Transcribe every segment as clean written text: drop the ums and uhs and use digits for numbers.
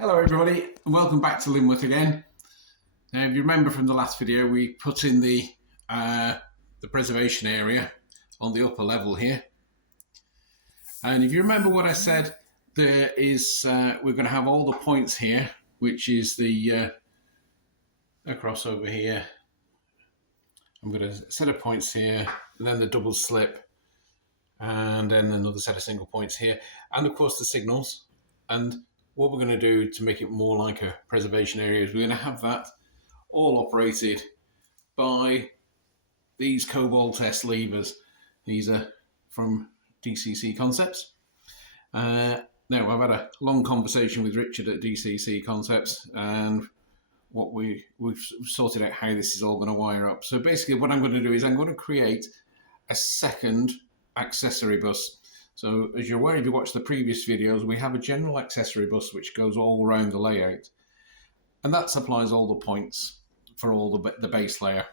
Hello everybody and welcome back to Lyneworth again. Now if you remember from the last video, we put in the preservation area on the upper level here, and if you remember what I said, there is we're going to have all the points here, which is the across over here. I'm going to set of points here, and then the double slip, and then another set of single points here, and of course the signals. And what we're going to do to make it more like a preservation area is we're going to have that all operated by these Cobalt S levers. These are from DCC Concepts. Now, I've had a long conversation with Richard at DCC Concepts, and we've sorted out how this is all going to wire up. So basically what I'm going to do is I'm going to create a second accessory bus. So as you're aware, if you watch the previous videos, we have a general accessory bus which goes all around the layout, and that supplies all the points for all the base layer.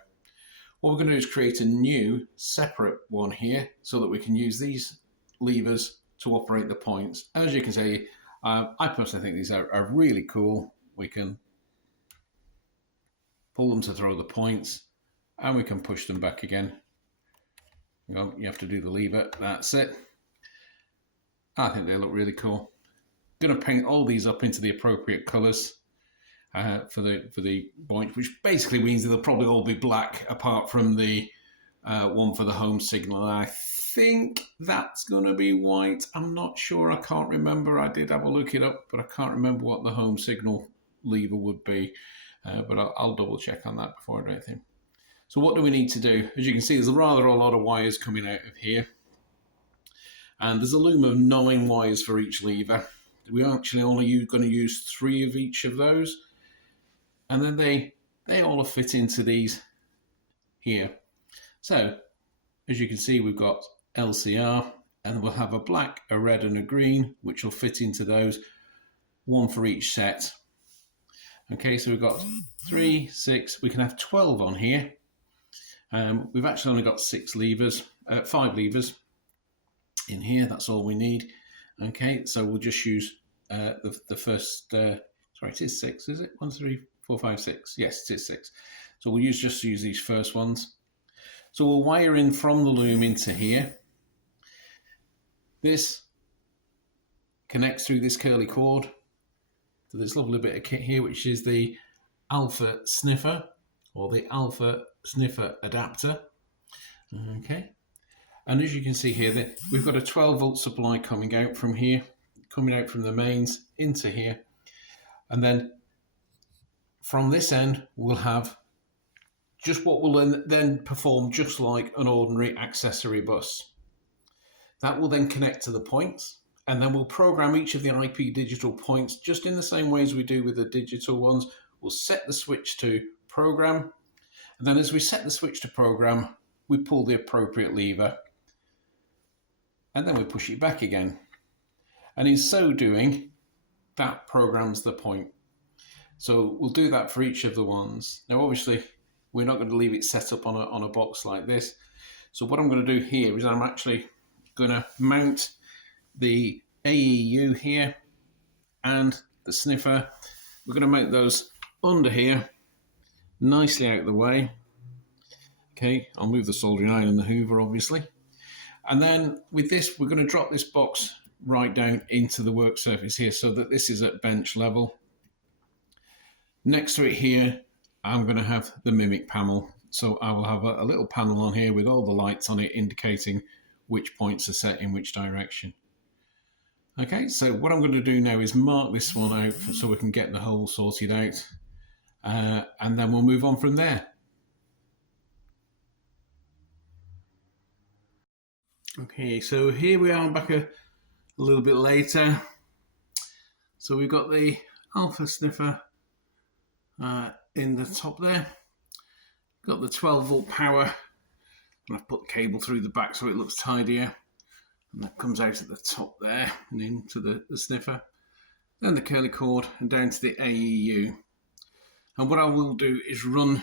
What we're going to do is create a new separate one here so that we can use these levers to operate the points. And as you can see, I personally think these are really cool. We can pull them to throw the points, and we can push them back again. You have to do the lever, that's it. I think they look really cool. I'm going to paint all these up into the appropriate colours for the point, which basically means that they'll probably all be black apart from the one for the home signal. I think that's going to be white. I'm not sure. I can't remember. I did have a look it up, but I can't remember what the home signal lever would be. But I'll double check on that before I do anything. So what do we need to do? As you can see, there's rather a lot of wires coming out of here. And there's a loom of 9 wires for each lever. We're actually only going to use 3 of each of those. And then they all fit into these here. So, as you can see, we've got LCR, and we'll have a black, a red and a green, which will fit into those, 1 for each set. Okay, so we've got 3, 6, we can have 12 on here. We've actually only got 5 levers. In here, that's all we need. Okay, so we'll just use the first, sorry, it is 6, is it? 1, 3, 4, 5, 6. Yes, it is 6. So we'll just use these first ones. So we'll wire in from the loom into here. This connects through this curly cord to this lovely bit of kit here, which is the alpha sniffer, or the alpha sniffer adapter. Okay. And as you can see here, we've got a 12-volt supply coming out from here, coming out from the mains into here. And then from this end, we'll have just what will then perform just like an ordinary accessory bus. That will then connect to the points, and then we'll program each of the IP digital points just in the same way as we do with the digital ones. We'll set the switch to program, and then as we set the switch to program, we pull the appropriate lever, and then we push it back again. And in so doing, that programs the point. So we'll do that for each of the ones. Now, obviously, we're not going to leave it set up on a box like this. So what I'm going to do here is I'm actually going to mount the AEU here and the sniffer. We're going to mount those under here, nicely out of the way. Okay, I'll move the soldering iron and the hoover, obviously. And then with this, we're going to drop this box right down into the work surface here so that this is at bench level. Next to it here, I'm going to have the mimic panel. So I will have a little panel on here with all the lights on it indicating which points are set in which direction. Okay, so what I'm going to do now is mark this one out so we can get the hole sorted out. And then we'll move on from there. Okay, so here we are back a little bit later. So we've got the alpha sniffer in the top there. Got the 12-volt power, and I've put the cable through the back so it looks tidier. And that comes out at the top there and into the sniffer. Then the curly cord and down to the AEU. And what I will do is run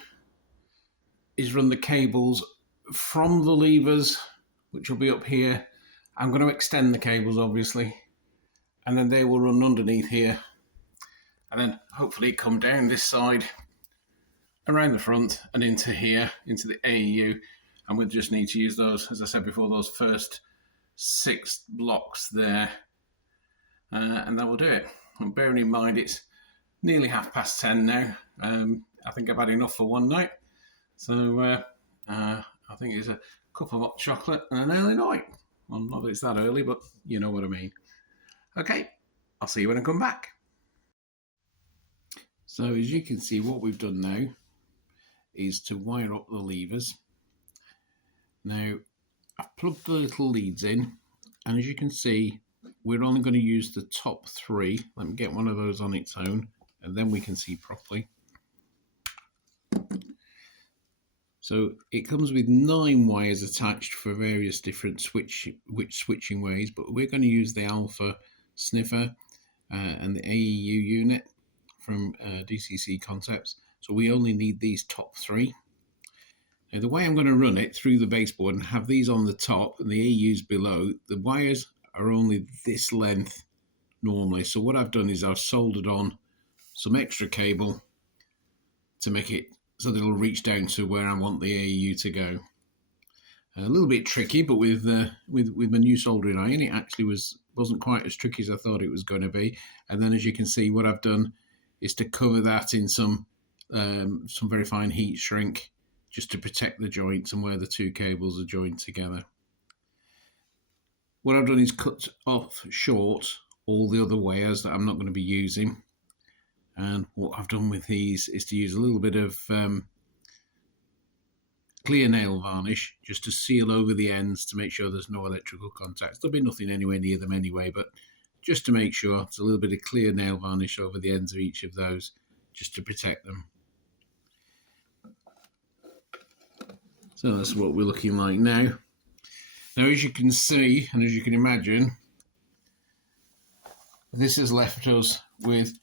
the cables from the levers, which will be up here. I'm going to extend the cables, obviously, and then they will run underneath here and then hopefully come down this side, around the front and into here, into the AEU, and we'll just need to use those, as I said before, those first 6 blocks there, and that will do it. And bearing in mind it's nearly 10:30 now, I think I've had enough for one night, so I think it's a cup of hot chocolate and an early night. Well, not that it's that early, but you know what I mean. Okay, I'll see you when I come back. So as you can see, what we've done now is to wire up the levers. Now I've plugged the little leads in, and as you can see, we're only going to use the top 3. Let me get one of those on its own, and then we can see properly. So it comes with 9 wires attached for various different switching ways, but we're going to use the alpha sniffer and the AEU unit from DCC Concepts. So we only need these top 3. Now the way I'm going to run it through the baseboard and have these on the top and the AEUs below, the wires are only this length normally. So what I've done is I've soldered on some extra cable to make it so that it'll reach down to where I want the AEU to go. A little bit tricky, but with my new soldering iron, it actually wasn't quite as tricky as I thought it was going to be. And then, as you can see, what I've done is to cover that in some very fine heat shrink, just to protect the joints and where the 2 cables are joined together. What I've done is cut off short all the other wires that I'm not going to be using. And what I've done with these is to use a little bit of clear nail varnish just to seal over the ends to make sure there's no electrical contacts. There'll be nothing anywhere near them anyway, but just to make sure, it's a little bit of clear nail varnish over the ends of each of those just to protect them. So that's what we're looking like now. Now, as you can see, and as you can imagine, this has left us with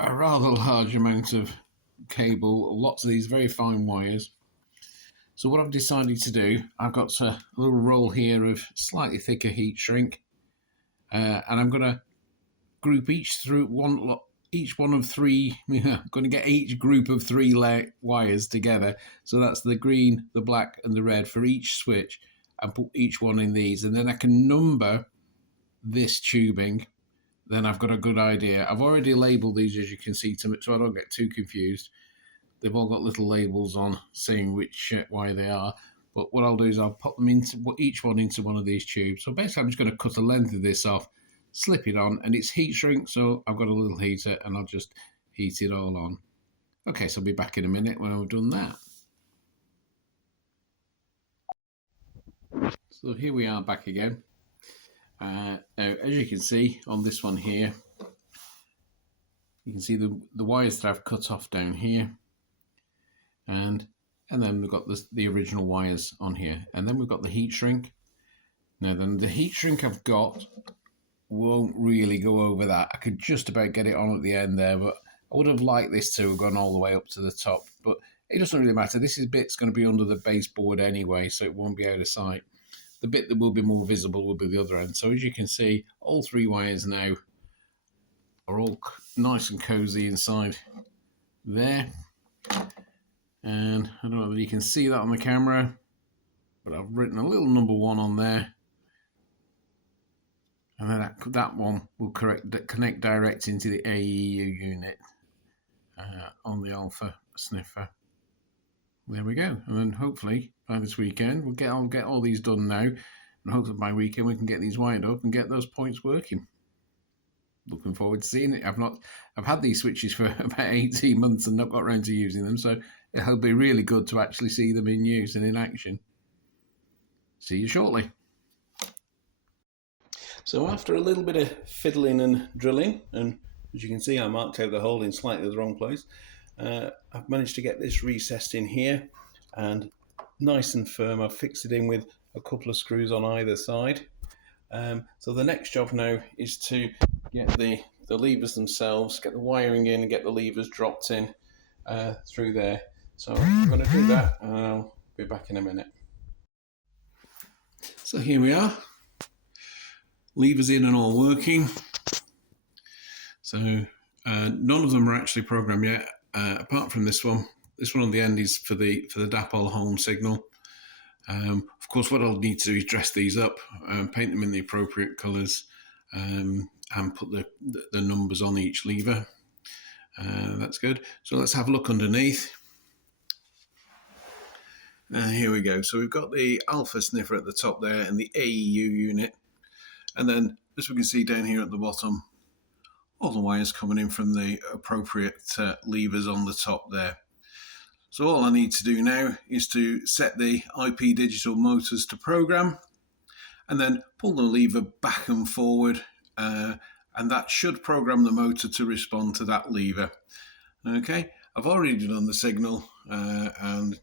a rather large amount of cable, lots of these very fine wires. So what I've decided to do, I've got a little roll here of slightly thicker heat shrink, and I'm going to group each one of 3. I'm going to get each group of 3 wires together. So that's the green, the black, and the red for each switch, and put each one in these, and then I can number this tubing. Then I've got a good idea. I've already labelled these, as you can see, so I don't get too confused. They've all got little labels on saying which wire they are. But what I'll do is I'll put them into each one into one of these tubes. So basically, I'm just going to cut the length of this off, slip it on, and it's heat shrink. So I've got a little heater, and I'll just heat it all on. Okay, so I'll be back in a minute when I've done that. So here we are back again. Now, as you can see on this one here, you can see the wires that I've cut off down here, and then we've got the original wires on here, and then we've got the heat shrink. Now then, the heat shrink I've got won't really go over that. I could just about get it on at the end there, but I would have liked this to have gone all the way up to the top, but it doesn't really matter. This bit's going to be under the baseboard anyway, so it won't be out of sight. The bit that will be more visible will be the other end. So as you can see, all 3 wires now are all nice and cozy inside there. And I don't know whether you can see that on the camera, but I've written a little number 1 on there. And then that one will connect direct into the AEU unit on the alpha sniffer. There we go. And then hopefully by this weekend I'll get all these done now, and hopefully by weekend we can get these wired up and get those points working. Looking forward to seeing it. I've had these switches for about 18 months and not got around to using them, so it'll be really good to actually see them in use and in action. See you shortly. So after a little bit of fiddling and drilling, and as you can see I marked out the hole in slightly the wrong place, I've managed to get this recessed in here and nice and firm. I've fixed it in with a couple of screws on either side. So the next job now is to get the levers themselves, get the wiring in and get the levers dropped in through there. So I'm going to do that and I'll be back in a minute. So here we are, levers in and all working. So none of them are actually programmed yet, apart from this one. This one on the end is for the dapole home signal. Of course, what I'll need to do is dress these up, paint them in the appropriate colours, and put the numbers on each lever. That's good. So let's have a look underneath. Here we go. So we've got the alpha sniffer at the top there and the AEU unit. And then, as we can see down here at the bottom, all the wires coming in from the appropriate levers on the top there. So all I need to do now is to set the IP digital motors to program and then pull the lever back and forward, and that should program the motor to respond to that lever. Okay, I've already done the signal, and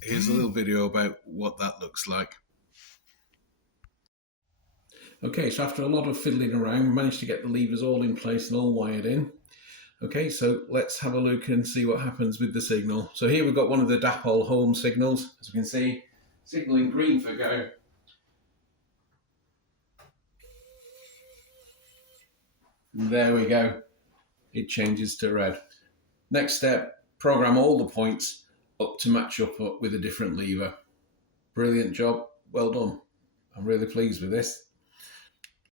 here's a little video about what that looks like. Okay, so after a lot of fiddling around, we managed to get the levers all in place and all wired in. Okay, so let's have a look and see what happens with the signal. So here we've got one of the dapole home signals. As we can see, signal in green for go. And there we go. It changes to red. Next step, program all the points up to match up with a different lever. Brilliant job, well done. I'm really pleased with this.